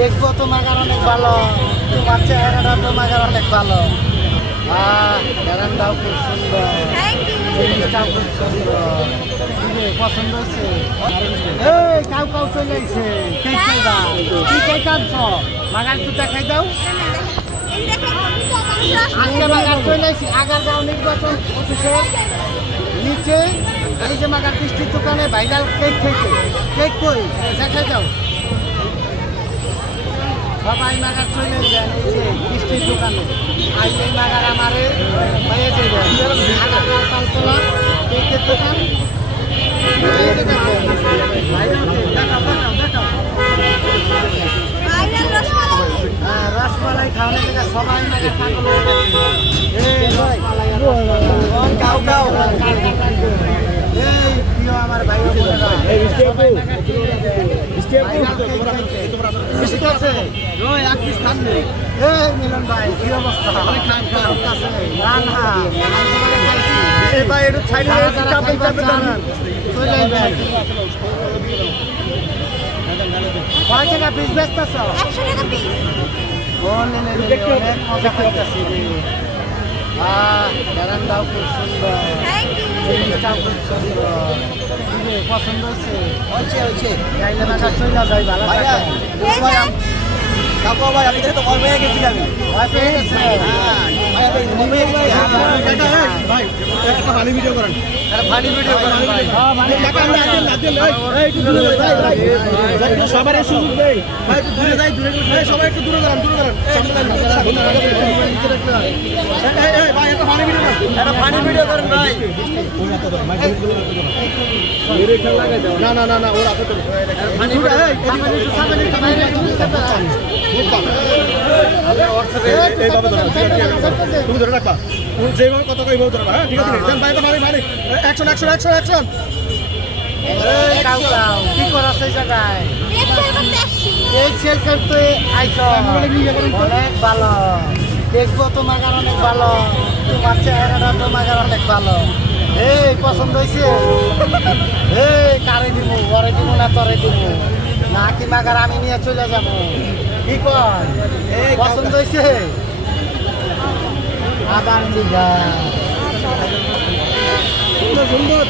দেখব তোমার অনেক ভালো। তোমার চেহারাটা তোমার অনেক ভালো। গ্যারান্ডাও খুব সুন্দর। জিনিসটাও খুব সুন্দর। পছন্দ হয়েছে। এই কাউ কাউ চলে আইছে কে চাইবা কি কে কাঁদছ? মাগার তো দেখাই দাও। আজকে মাগার চলে আইছি আগারগাঁও নির্বাচন অফিসে। নিচে এই যে মাগার বৃষ্টির দোকানে ভাইরাল কেক খেয়েছে। কেক কই? দেখাই দাও। সবাই মাগার চলে যান এই যে মিষ্টির দোকানে। আইলে মাগার আমারে পাইয়ে যাবে আগারগাঁও তালতলা কেকের দোকান এই যে দেখো, ভাইরাল কেক, দেখাও, দেখাও, দেখাও। হ্যাঁ, রসমালাই খাওয়ানো থেকে সবাই নাকি পাগল হয়ে গেছে। এই রসমালাই আর রসমালাই। কাউ কাউ। এই প্রিয় আমার ভাই ও বোনেরা, সবাই নাকি ভাইরাল কেক খাইছে। বৃষ্টি আছে? এই মিলন ভাই, কি অবস্থা? না, না, আমি তোমাকে বলছি। যারা যারা খাইবার চলে আইবেন। কয় টাকা পিস বেচতেছ একশো টাকা পিস ও নে নে নে, অনেক মজা পাইতেছি রে আহ খুব সুন্দর। থ্যাংক ইউ জিনিসটাও খুব সুন্দর। পছন্দ হয়েছে। গাইলে মাথা চলে যাই ভালো থাকে ভাই আমি তো ভয় পেয়ে গেছি আমি। সবার সুযোগ দেই ভাই একটু দূরে যাই দূরে সবাই একটু দূরে দাঁড়ান দূরে দাঁড়ান ভাই একটা ফানি ভিডিও একটা ফানি ভিডিও করেন ভাই না না না না ওর ফানি ভিডিও এইভাবে তুমি ধরে রাখবা। যেভাবে কত এইভাবে ধরবা হ্যাঁ? ঠিক আছে অ্যাকশন অ্যাকশন অ্যাকশন অ্যাকশন কি করা সেই জায়গায়? এক্সেল করতে আসছি। এই সেল করতে আইছো। অনেক ভালো। দেখব তোমার অনেক ভালো। তোমার চেহারাটা তোমার অনেক ভালো। এই পছন্দ হয়েছে এই কারে দিব ওরে দিব না তরে দিব না কি মাগার আমি নিয়ে চলে যাব? কি এই পছন্দ হয়েছে? আবার জিগা সুন্দর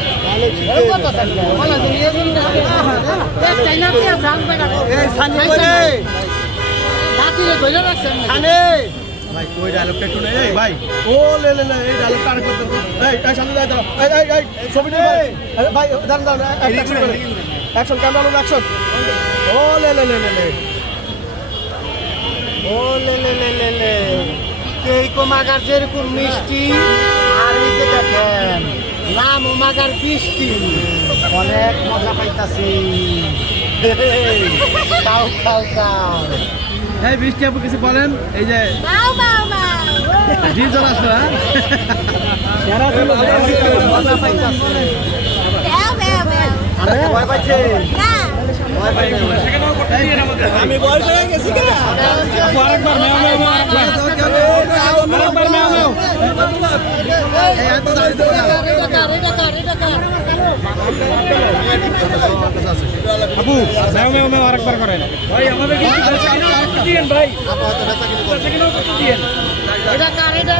ছবি অ্যাকশন ক্যামেরা অ্যাকশন ও লে লে লে লে লে। ও লে লে লে লে লে। কেই কোমাগার যেরকম মিষ্টি আর এই যে দেখেন নাম ওমাগার বৃষ্টি। অনেক মজা পাইতাছি। খাও খাও খাও। এই বৃষ্টি আপু কিছু বলেন? এই যে বাউ বাউ বাউ ডিজল আসলো হ্যাঁ? মজা পাইতাছি বেও বেও বেও আরে ভয় পাইছে। আমি বয়স হয়ে গেছি আরেকবার মেও মেও মেও আরেকবার মেও মেও আপু মেও মেও মেও আরেকবার করেন ভাই আমাদের ভাই। এটা কার এটা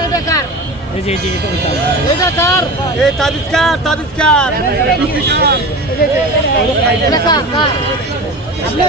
এই যে এই যে এটা কার এই তাবিজকার তাবিজকার। এটা কার কার আপনি?